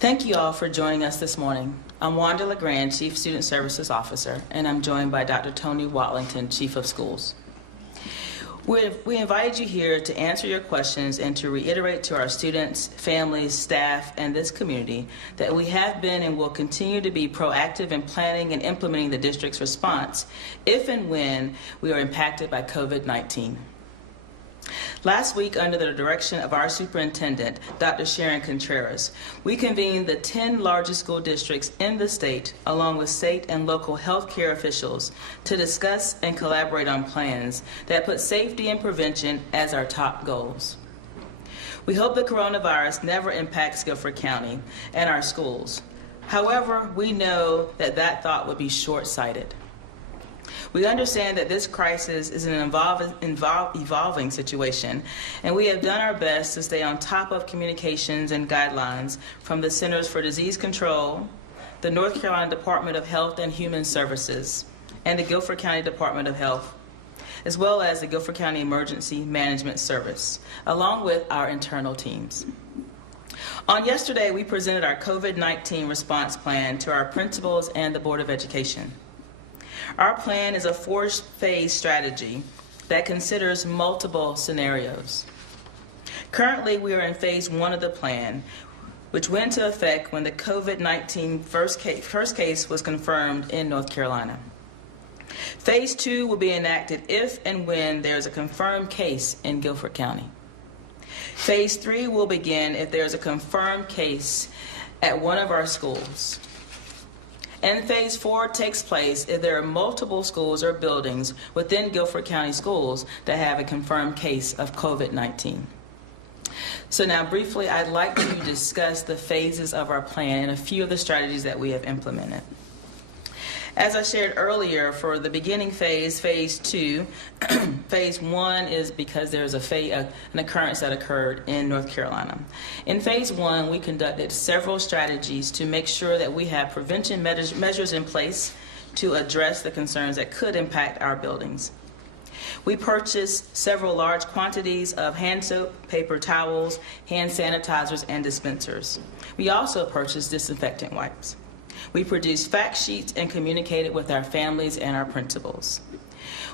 Thank you all for joining us this morning. I'm Wanda LeGrand, Chief Student Services Officer, and I'm joined by Dr. Tony Watlington, Chief of Schools. We invited you here to answer your questions and to reiterate to our students, families, staff, and this community that we have been and will continue to be proactive in planning and implementing the district's response if and when we are impacted by COVID-19. Last week, under the direction of our superintendent, Dr. Sharon Contreras, we convened the 10 largest school districts in the state, along with state and local healthcare officials, to discuss and collaborate on plans that put safety and prevention as our top goals. We hope the coronavirus never impacts Guilford County and our schools. However, we know that that thought would be short-sighted. We understand that this crisis is an evolving situation, and we have done our best to stay on top of communications and guidelines from the Centers for Disease Control, the North Carolina Department of Health and Human Services, and the Guilford County Department of Health, as well as the Guilford County Emergency Management Service, along with our internal teams. On yesterday, we presented our COVID-19 response plan to our principals and the Board of Education. Our plan is a four-phase strategy that considers multiple scenarios. Currently, we are in phase 1 of the plan, which went into effect when the COVID-19 first case was confirmed in North Carolina. Phase 2 will be enacted if and when there is a confirmed case in Guilford County. Phase 3 will begin if there is a confirmed case at one of our schools. And phase 4 takes place if there are multiple schools or buildings within Guilford County Schools that have a confirmed case of COVID-19. So now briefly, I'd like to discuss the phases of our plan and a few of the strategies that we have implemented. As I shared earlier, for the beginning phase, phase 2, phase 1 is because there's an occurrence that occurred in North Carolina. In phase 1, we conducted several strategies to make sure that we have prevention measures in place to address the concerns that could impact our buildings. We purchased several large quantities of hand soap, paper towels, hand sanitizers, and dispensers. We also purchased disinfectant wipes. We produced fact sheets and communicated with our families and our principals.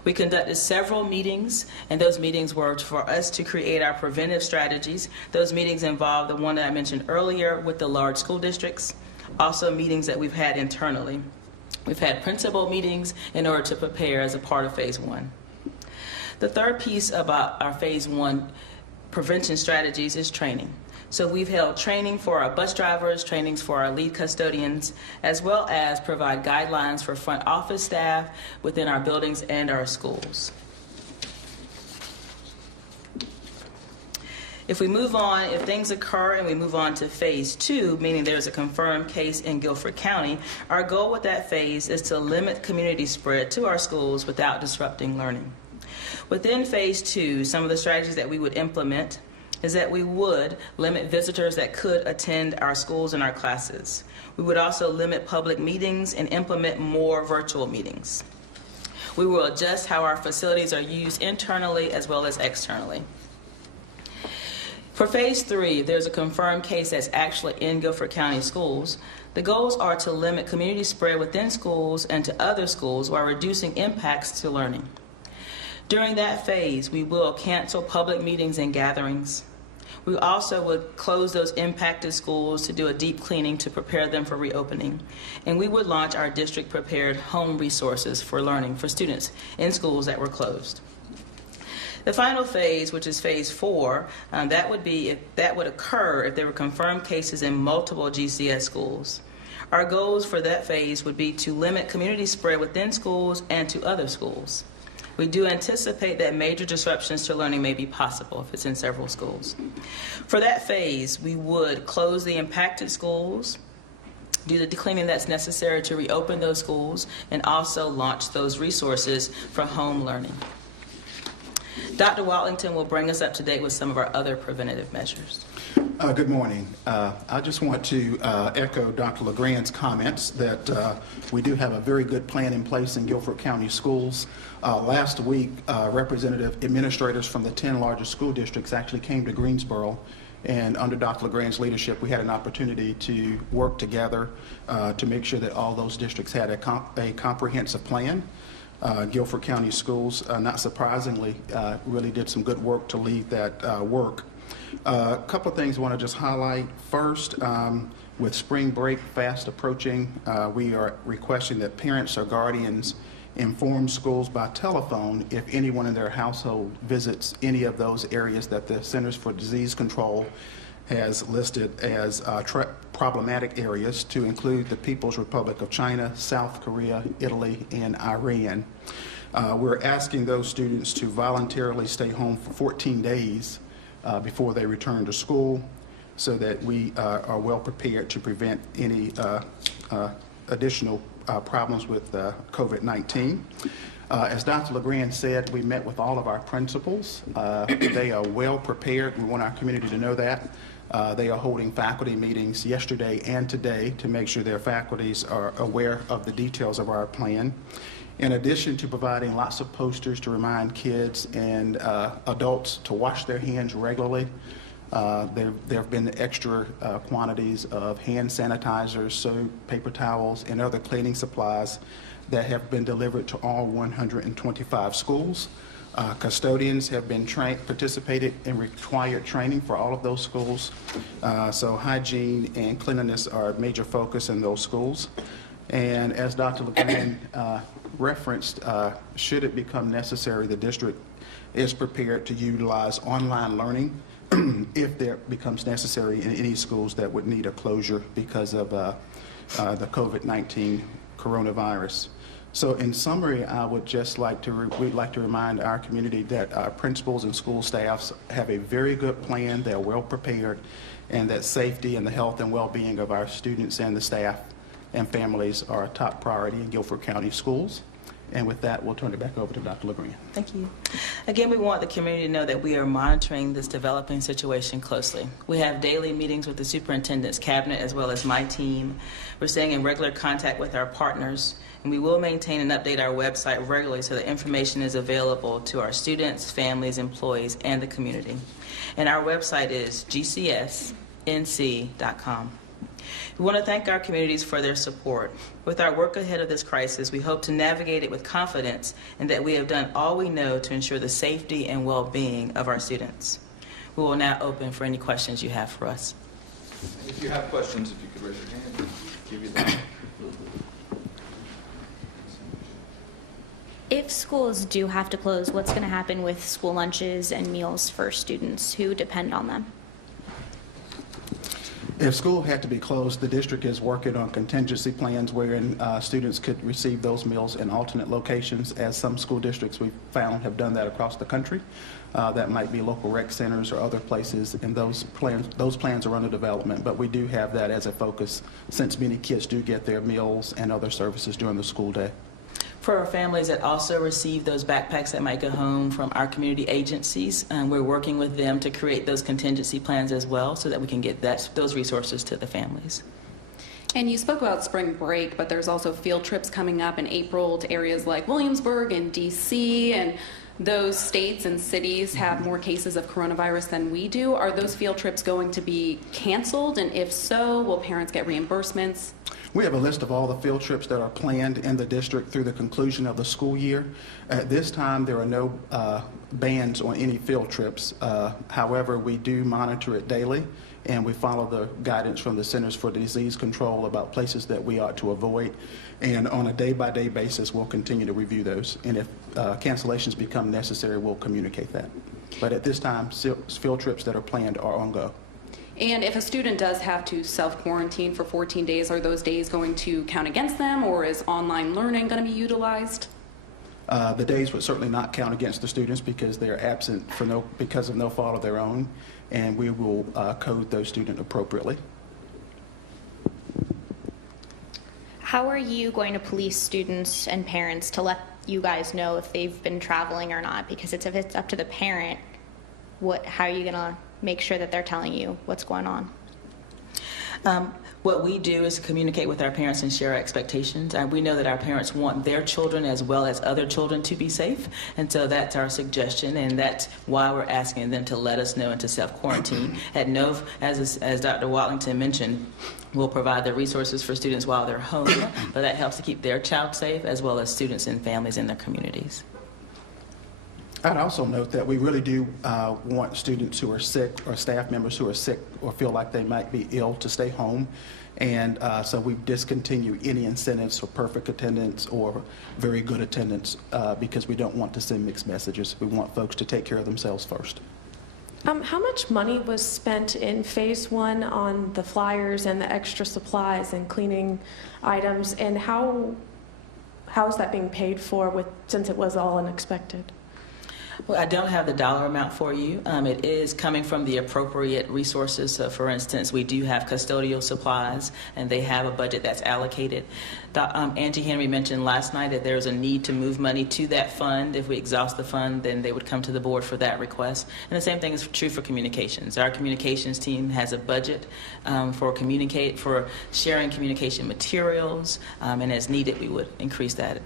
We conducted several meetings, and those meetings were for us to create our preventive strategies. Those meetings involved the one that I mentioned earlier with the large school districts, also meetings that we've had internally. We've had principal meetings in order to prepare as a part of phase 1. The third piece about our phase 1 prevention strategies is training. So we've held training for our bus drivers, trainings for our lead custodians, as well as provide guidelines for front office staff within our buildings and our schools. If we move on, if things occur and we move on to phase 2, meaning there's a confirmed case in Guilford County, our goal with that phase is to limit community spread to our schools without disrupting learning. Within phase 2, some of the strategies that we would implement is that we would limit visitors that could attend our schools and our classes. We would also limit public meetings and implement more virtual meetings. We will adjust how our facilities are used internally as well as externally. For phase 3, if there's a confirmed case that's actually in Guilford County Schools, the goals are to limit community spread within schools and to other schools while reducing impacts to learning. During that phase, we will cancel public meetings and gatherings. We also would close those impacted schools to do a deep cleaning to prepare them for reopening. And we would launch our district-prepared home resources for learning for students in schools that were closed. The final phase, which is phase 4, that would occur if there were confirmed cases in multiple GCS schools. Our goals for that phase would be to limit community spread within schools and to other schools. We do anticipate that major disruptions to learning may be possible if it's in several schools. For that phase, we would close the impacted schools, do the cleaning that's necessary to reopen those schools, and also launch those resources for home learning. Dr. Watlington will bring us up to date with some of our other preventative measures. Good morning. I just want to echo Dr. LeGrand's comments that we do have a very good plan in place in Guilford County Schools. Last week, representative administrators from the 10 largest school districts actually came to Greensboro And under Dr. LeGrand's leadership, we had an opportunity to work together to make sure that all those districts had a comprehensive plan. Guilford County Schools, not surprisingly, really did some good work to lead that work. A couple of things I want to just highlight. First, with spring break fast approaching, we are requesting that parents or guardians inform schools by telephone if anyone in their household visits any of those areas that the Centers for Disease Control has listed as problematic areas, to include the People's Republic of China, South Korea, Italy, and Iran. We're asking those students to voluntarily stay home for 14 days before they return to school, so that we are well prepared to prevent any additional problems with COVID-19. As Dr. LeGrand said, we met with all of our principals. They are well prepared. We want our community to know that. They are holding faculty meetings yesterday and today to make sure their faculties are aware of the details of our plan. In addition to providing lots of posters to remind kids and adults to wash their hands regularly, there have been extra quantities of hand sanitizers, soap, paper towels, and other cleaning supplies that have been delivered to all 125 schools. Custodians have been participated in required training for all of those schools. So hygiene and cleanliness are a major focus in those schools. And as Dr. LeGrand referenced, should it become necessary, the district is prepared to utilize online learning if there becomes necessary in any schools that would need a closure because of the COVID-19 coronavirus. So in summary, I would just like to we'd like to remind our community that our principals and school staffs have a very good plan. They're well prepared, and that safety and the health and well-being of our students and the staff and families are a top priority in Guilford County Schools. And with that, we'll turn it back over to Dr. LeGrand. Thank you. Again, we want the community to know that we are monitoring this developing situation closely. We have daily meetings with the superintendent's cabinet as well as my team. We're staying in regular contact with our partners, and we will maintain and update our website regularly so that information is available to our students, families, employees, and the community. And our website is gcsnc.com. We want to thank our communities for their support. With our work ahead of this crisis, we hope to navigate it with confidence and that we have done all we know to ensure the safety and well-being of our students. We will now open for any questions you have for us. If you have questions, if you could raise your hand, I'll give you that. If schools do have to close, what's going to happen with school lunches and meals for students who depend on them? If school had to be closed, the district is working on contingency plans wherein students could receive those meals in alternate locations, as some school districts we've found have done that across the country. That might be local rec centers or other places, and those plans are under development, but we do have that as a focus since many kids do get their meals and other services during the school day. For our families that also receive those backpacks that might go home from our community agencies, we're working with them to create those contingency plans as well so that we can get those resources to the families. And you spoke about spring break, but there's also field trips coming up in April to areas like Williamsburg and D.C., and those states and cities have more cases of coronavirus than we do. Are those field trips going to be canceled? And if so, will parents get reimbursements? We have a list of all the field trips that are planned in the district through the conclusion of the school year. At this time, there are no bans on any field trips. However, we do monitor it daily, and we follow the guidance from the Centers for Disease Control about places that we ought to avoid. And on a day-by-day basis, we'll continue to review those. And if cancellations become necessary, we'll communicate that. But at this time, field trips that are planned are on go. And if a student does have to self-quarantine for 14 days, are those days going to count against them, or is online learning going to be utilized? The days would certainly not count against the students because they're absent because of no fault of their own, and we will code those students appropriately. How are you going to police students and parents to let you guys know if they've been traveling or not? Because if it's up to the parent, how are you going to make sure that they're telling you what's going on? What we do is communicate with our parents and share our expectations. We know that our parents want their children as well as other children to be safe, and so that's our suggestion, and that's why we're asking them to let us know and to self-quarantine. At no, as Dr. Watlington mentioned, we'll provide the resources for students while they're home, but that helps to keep their child safe as well as students and families in their communities. I'd also note that we really do want students who are sick or staff members who are sick or feel like they might be ill to stay home. And so we discontinue any incentives for perfect attendance or very good attendance because we don't want to send mixed messages. We want folks to take care of themselves first. How much money was spent in phase one on the flyers and the extra supplies and cleaning items, and how is that being paid for since it was all unexpected? Well, I don't have the dollar amount for you. It is coming from the appropriate resources. So, for instance, we do have custodial supplies, and they have a budget that's allocated. Angie Henry mentioned last night that there's a need to move money to that fund. If we exhaust the fund, then they would come to the board for that request. And the same thing is true for communications. Our communications team has a budget for sharing communication materials, and as needed, we would increase that.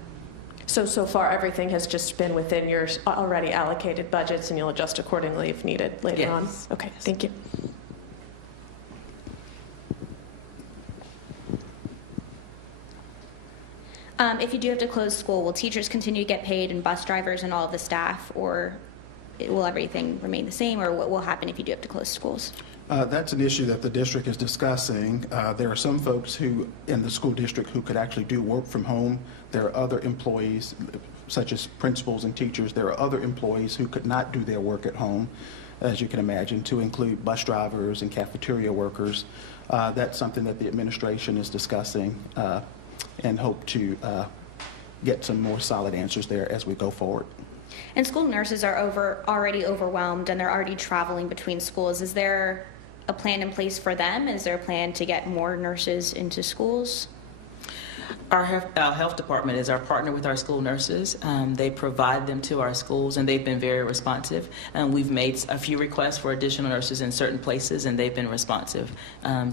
So far everything has just been within your already allocated budgets, and you'll adjust accordingly if needed later on? Okay, yes. Thank you. If you do have to close school, will teachers continue to get paid and bus drivers and all of the staff, or will everything remain the same, or what will happen if you do have to close schools? That's an issue that the district is discussing. There are some folks who in the school district who could actually do work from home. There are other employees, such as principals and teachers. There are other employees who could not do their work at home, as you can imagine, to include bus drivers and cafeteria workers. That's something that the administration is discussing and hope to get some more solid answers there as we go forward. And school nurses are already overwhelmed, and they're already traveling between schools. Is there a plan in place for them? Is there a plan to get more nurses into schools? Our health department is our partner with our school nurses. They provide them to our schools, and they've been very responsive. We've made a few requests for additional nurses in certain places, and they've been responsive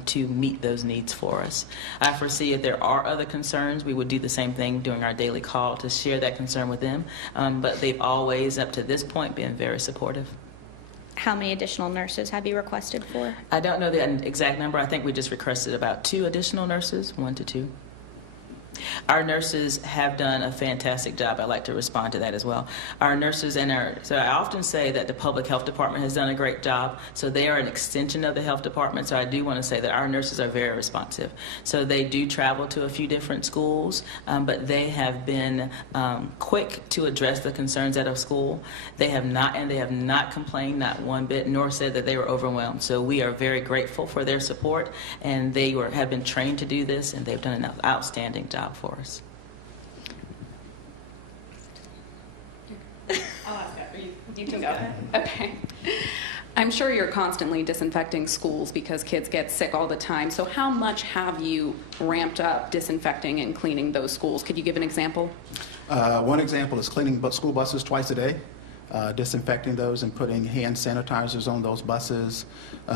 to meet those needs for us. I foresee if there are other concerns, we would do the same thing during our daily call to share that concern with them. But they've always, up to this point, been very supportive. How many additional nurses have you requested for? I don't know the exact number. I think we just requested about 2 additional nurses, 1 to 2. Our nurses have done a fantastic job. I'd like to respond to that as well. Our nurses so I often say that the public health department has done a great job. So they are an extension of the health department. So I do want to say that our nurses are very responsive. So they do travel to a few different schools, but they have been quick to address the concerns at a school. They have not complained, not one bit, nor said that they were overwhelmed. So we are very grateful for their support, and they have been trained to do this, and they've done an outstanding job for us. I'll ask that. You can go. Okay. I'm sure you're constantly disinfecting schools because kids get sick all the time. So how much have you ramped up disinfecting and cleaning those schools? Could you give an example? One example is cleaning school buses twice a day, disinfecting those and putting hand sanitizers on those buses.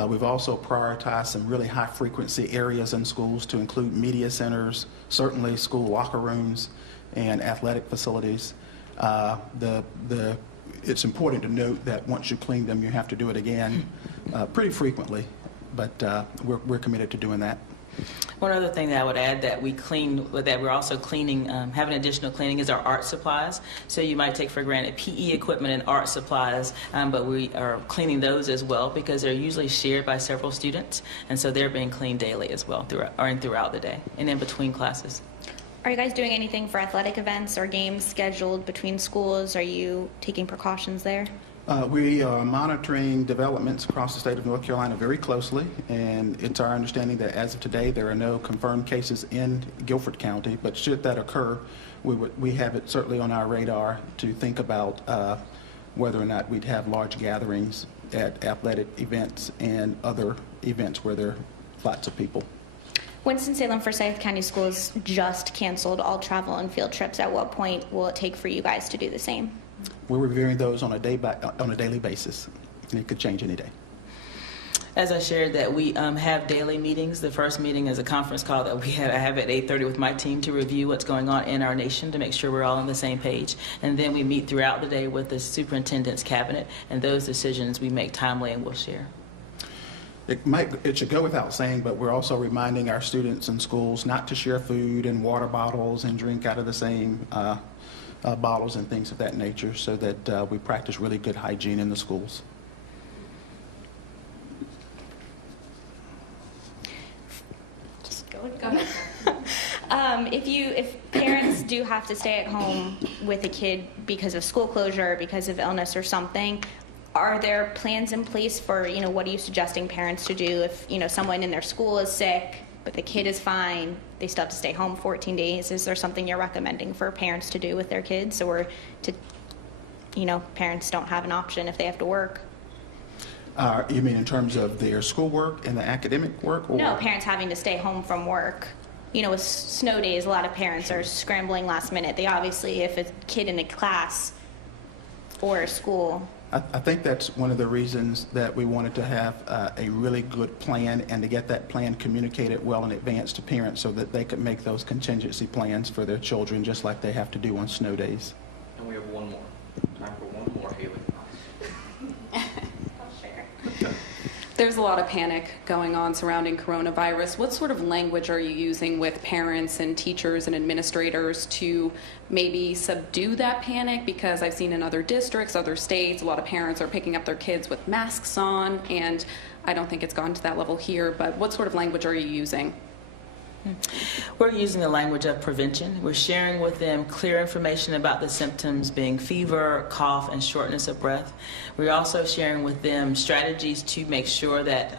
We've also prioritized some really high frequency areas in schools to include media centers, certainly school locker rooms and athletic facilities. It's important to note that once you clean them, you have to do it again pretty frequently, but we're committed to doing that. One other thing that I would add that we're also cleaning, having additional cleaning, is our art supplies. So you might take for granted PE equipment and art supplies, but we are cleaning those as well because they're usually shared by several students, and so they're being cleaned daily as well throughout the day and in between classes. Are you guys doing anything for athletic events or games scheduled between schools? Are you taking precautions there? We are monitoring developments across the state of North Carolina very closely, and it's our understanding that as of today there are no confirmed cases in Guilford County, but should that occur, we have it certainly on our radar to think about whether or not we'd have large gatherings at athletic events and other events where there are lots of people. Winston-Salem Forsyth County Schools just canceled all travel and field trips. At what point will it take for you guys to do the same? We're reviewing those on a daily basis, and it could change any day. As I shared that we have daily meetings. The first meeting is a conference call that I have at 8:30 with my team to review what's going on in our nation to make sure we're all on the same page. And then we meet throughout the day with the superintendent's cabinet, and those decisions we make timely and we'll share. It should go without saying, but we're also reminding our students in schools not to share food and water bottles and drink out of the same bottles and things of that nature, so that we practice really good hygiene in the schools. Go ahead. If parents do have to stay at home with a kid because of school closure, because of illness or something, are there plans in place for, what are you suggesting parents to do if, someone in their school is sick, but the kid is fine, they still have to stay home 14 days? Is there something you're recommending for parents to do with their kids, or to, parents don't have an option if they have to work? You mean in terms of their schoolwork and the academic work? Or? No, parents having to stay home from work. With snow days, a lot of parents are scrambling last minute. They obviously, if a kid in a class or a school. I think that's one of the reasons that we wanted to have a really good plan, and to get that plan communicated well in advance to parents so that they could make those contingency plans for their children just like they have to do on snow days. And we have one more. Time for one more, Haley. There's a lot of panic going on surrounding coronavirus. What sort of language are you using with parents and teachers and administrators to maybe subdue that panic? Because I've seen in other districts, other states, a lot of parents are picking up their kids with masks on, and I don't think it's gone to that level here, but what sort of language are you using? We're using the language of prevention. We're sharing with them clear information about the symptoms being fever, cough, and shortness of breath. We're also sharing with them strategies to make sure that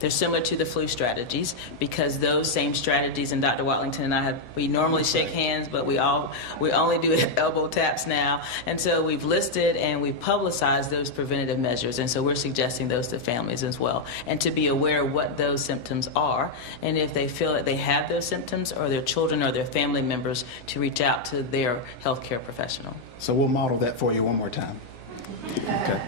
they're similar to the flu strategies, because those same strategies, and Dr. Watlington and I we normally shake hands, but we only do elbow taps now. And so we've listed and we've publicized those preventative measures, and so we're suggesting those to families as well, and to be aware of what those symptoms are, and if they feel that they have those symptoms, or their children or their family members, to reach out to their healthcare professional. So we'll model that for you one more time. Okay.